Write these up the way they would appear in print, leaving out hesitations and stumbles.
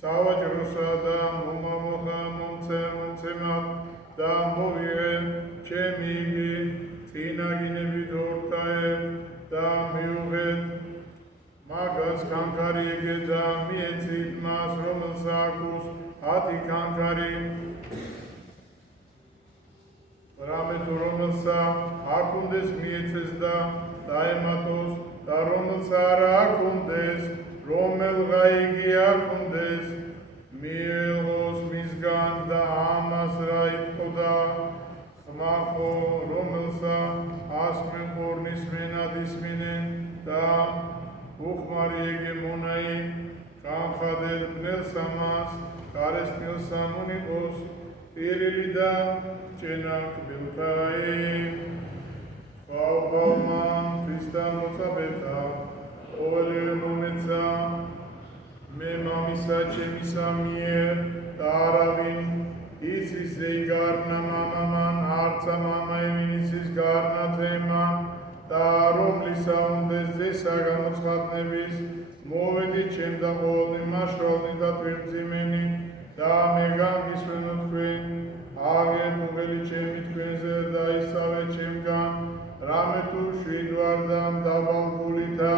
Savaş Rusada, Mumamo ათი კანკარი რამე თუ რომელსა არ ჰქონდეს მიეცეს და დაემატოს და რომელსა არ ჰქონდეს რომელღა იგი ჰქონდეს მიიღოს მისგან და ამას რა იტყოდა ხმახო რომელსა ასმენ ხორნის მენად ისმინენ და უხმარი ეგემონაი გამხადელ ბნელს ამას კარესტნილს ამუნიყოს პირილი და ჭენაკ ბილთაი ხალხალმა ქრისტა მოწაბეთა ყოველი მომეცა მე მამისა ჩემისა მიერ და არავინ იცის ზეიგარნა მამამან არცა მამა ევინიცის გარნა თემა და რომლისა უნდეს ზესა გამოცხადნების მოვედი ჩემ და ყოველნი მაშრალნი და თვიმძიმენი და მე გამგისვენო თქვენ აგერ მოგელი ჩემი თქვენზე და ისავე ჩემგან რამე თუ შვიდვარ და მდაბალგულითა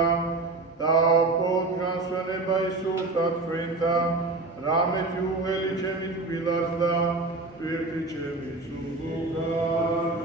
და ყოფ განსვენება ისულთა თქვენთა რამე თუ უღელი ჩემი თბილას და ტვირთი ჩემი ცუგუგან